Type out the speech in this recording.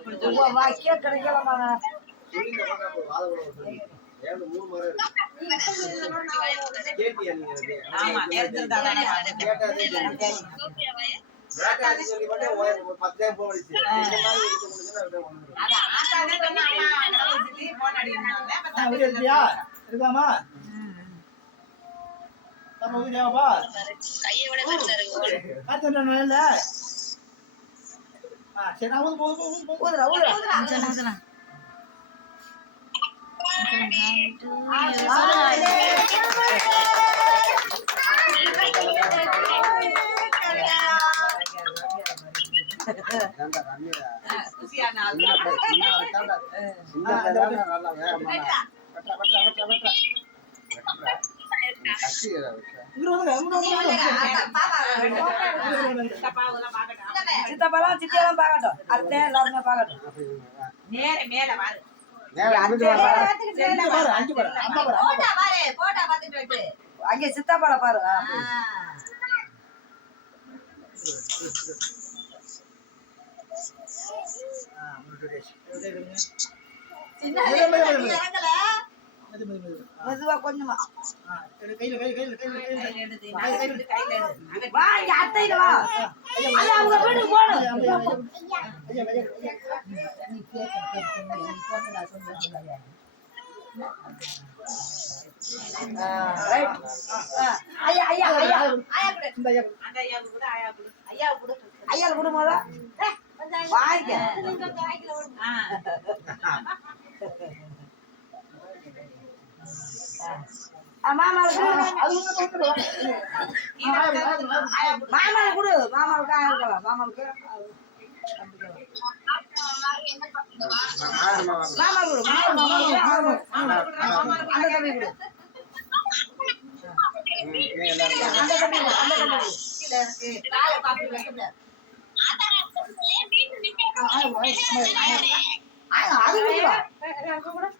அப்படி சொல்லு இருக்காமா நம்ம சரி நான் ஊதுறா ஊதுறா வெட்டுறா. இங்க வந்து பார்க்கட்டும். சித்தப்பாலாம் சித்தியெல்லாம் பார்க்கட்டும். அத்தை எல்லாருமே பார்க்கட்டும். நேர மேல வாரு. அங்க சித்தாப்பால பாரு ஆ. ஆ முருகேஷ் மெது மெது மெது ஆ, மெதுவா கொஞ்சமா. கையில கையில கையில கையில கையில கையில எடுத்து கையில அது அவங்க வீட்டுக்கு போகணும் ஐயா ஐயா ஐயா ஐயா கூட ஐயா கூட ஐயா கூட ஐயா வாங்க மாமாவுக்கு கொடு மாமாவுக்கு ஆயிரம் மாமாவுக்கு மாமா கொடு மாமாவுக்கு அந்த தம்பி கொடு அந்த தம்பி அந்த தம்பி அது